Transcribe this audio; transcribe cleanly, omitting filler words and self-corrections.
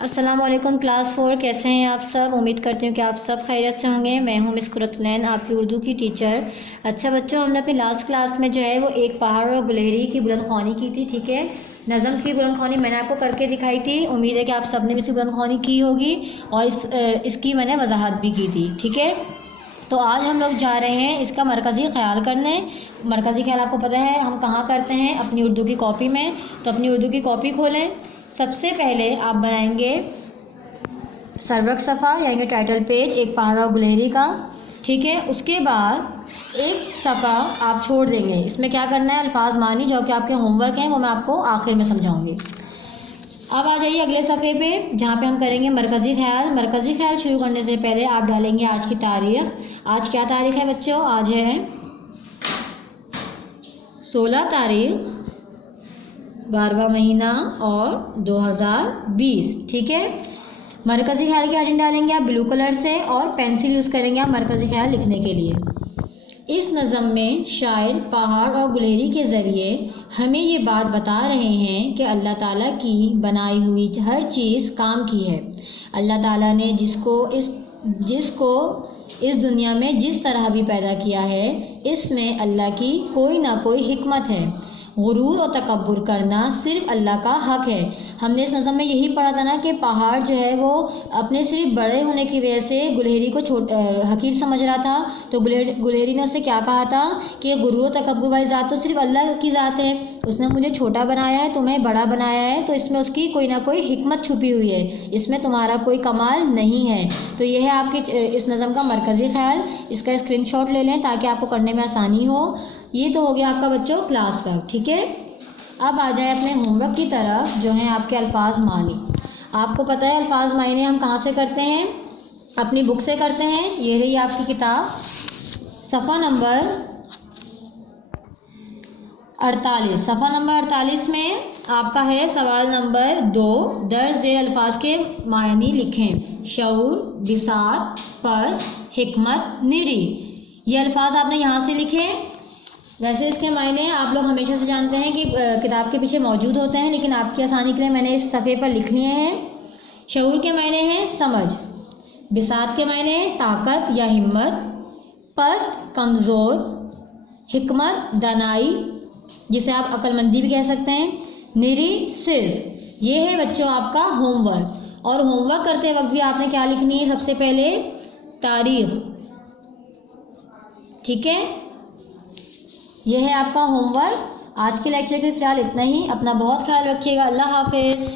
अस्सलाम वालेकुम क्लास 4। कैसे हैं आप सब। उम्मीद करती हूँ कि आप सब खैरियत से होंगे। मैं हूँ मिस कुरतुलैन, आपकी उर्दू की टीचर। अच्छा बच्चों, हमने अपनी लास्ट क्लास में जो है वो एक पहाड़ और गुलहरी की बुलंदख्वानी की थी। ठीक है, नज़म की बुलंदख्वानी मैंने आपको करके दिखाई थी। उम्मीद है कि आप सब ने भी इसकी बुलंदख्वानी की होगी और इसकी मैंने वजाहत भी की थी। ठीक है, तो आज हम लोग जा रहे हैं इसका मरकज़ी ख्याल करने। मरकज़ी ख्याल आपको पता है हम कहाँ करते हैं, अपनी उर्दू की कॉपी में। तो अपनी उर्दू की कॉपी खोलें। सबसे पहले आप बनाएंगे सर्वक सफ़ा यानी कि टाइटल पेज, एक पहाड़ और गुलहरी का। ठीक है, उसके बाद एक सफ़ा आप छोड़ देंगे। इसमें क्या करना है, अल्फाज मानी जो कि आपके होमवर्क हैं वो मैं आपको आखिर में समझाऊंगी। अब आ जाइए अगले सफ़े पे जहाँ पे हम करेंगे मरकज़ी ख्याल। मरकज़ी ख्याल शुरू करने से पहले आप डालेंगे आज की तारीख। आज क्या तारीख है बच्चों, आज है 16 तारीख 12वां महीना और 2020। ठीक है, मरकज़ी ख्याल की हेडिंग डालेंगे आप ब्लू कलर से और पेंसिल यूज़ करेंगे आप मरकज़ी ख्याल लिखने के लिए। इस नज़म में शायर पहाड़ और गुलहरी के ज़रिए हमें ये बात बता रहे हैं कि अल्लाह ताला की बनाई हुई हर चीज़ काम की है। अल्लाह ताला ने जिसको इस दुनिया में जिस तरह भी पैदा किया है, इसमें अल्लाह की कोई ना कोई हिकमत है। गुरूर और तकब्बुर करना सिर्फ अल्लाह का हक है। हमने इस नज़म में यही पढ़ा था ना कि पहाड़ जो है वो अपने सिर्फ बड़े होने की वजह से गुलहरी को हकीर समझ रहा था। तो गुलहरी ने उससे क्या कहा था कि गुरूर और तकब्बुर वाली ज़ात तो सिर्फ अल्लाह की ज़ात है, उसने मुझे छोटा बनाया है, तुम्हें बड़ा बनाया है, तो इसमें उसकी कोई ना कोई हिकमत छुपी हुई है, इसमें तुम्हारा कोई कमाल नहीं है। तो यह है आपके इस नज़म का मरकज़ी ख्याल। इसका स्क्रीनशॉट ले लें ताकि आपको करने में आसानी हो। ये तो हो गया आपका बच्चों क्लास वर्क। ठीक है, अब आ जाए अपने होमवर्क की तरफ जो है आपके अल्फाज मानी। आपको पता है अल्फाज मायने हम कहाँ से करते हैं, अपनी बुक से करते हैं। ये रही आपकी किताब, सफ़ा नंबर 48। सफ़ा नंबर 48 में आपका है सवाल नंबर 2, दर्ज झेल अल्फाज के मायने लिखें। शऊर, बिसात, पस, हिकमत, निरी। ये अल्फाज आपने यहाँ से लिखे। वैसे इसके मायने आप लोग हमेशा से जानते हैं कि किताब के पीछे मौजूद होते हैं, लेकिन आपकी आसानी के लिए मैंने इस सफ़े पर लिख लिए हैं। शऊर के मायने हैं समझ, बिसात के मायने हैं ताकत या हिम्मत, पस्त कमज़ोर, हिकमत दानाई जिसे आप अक्लमंदी भी कह सकते हैं, निरी सिर्फ। ये है बच्चों आपका होमवर्क। और होमवर्क करते वक्त भी आपने क्या लिखनी है, सबसे पहले तारीख। ठीक है, यह है आपका होमवर्क। आज के लेक्चर के फिलहाल इतना ही। अपना बहुत ख्याल रखिएगा। अल्लाह हाफिज़।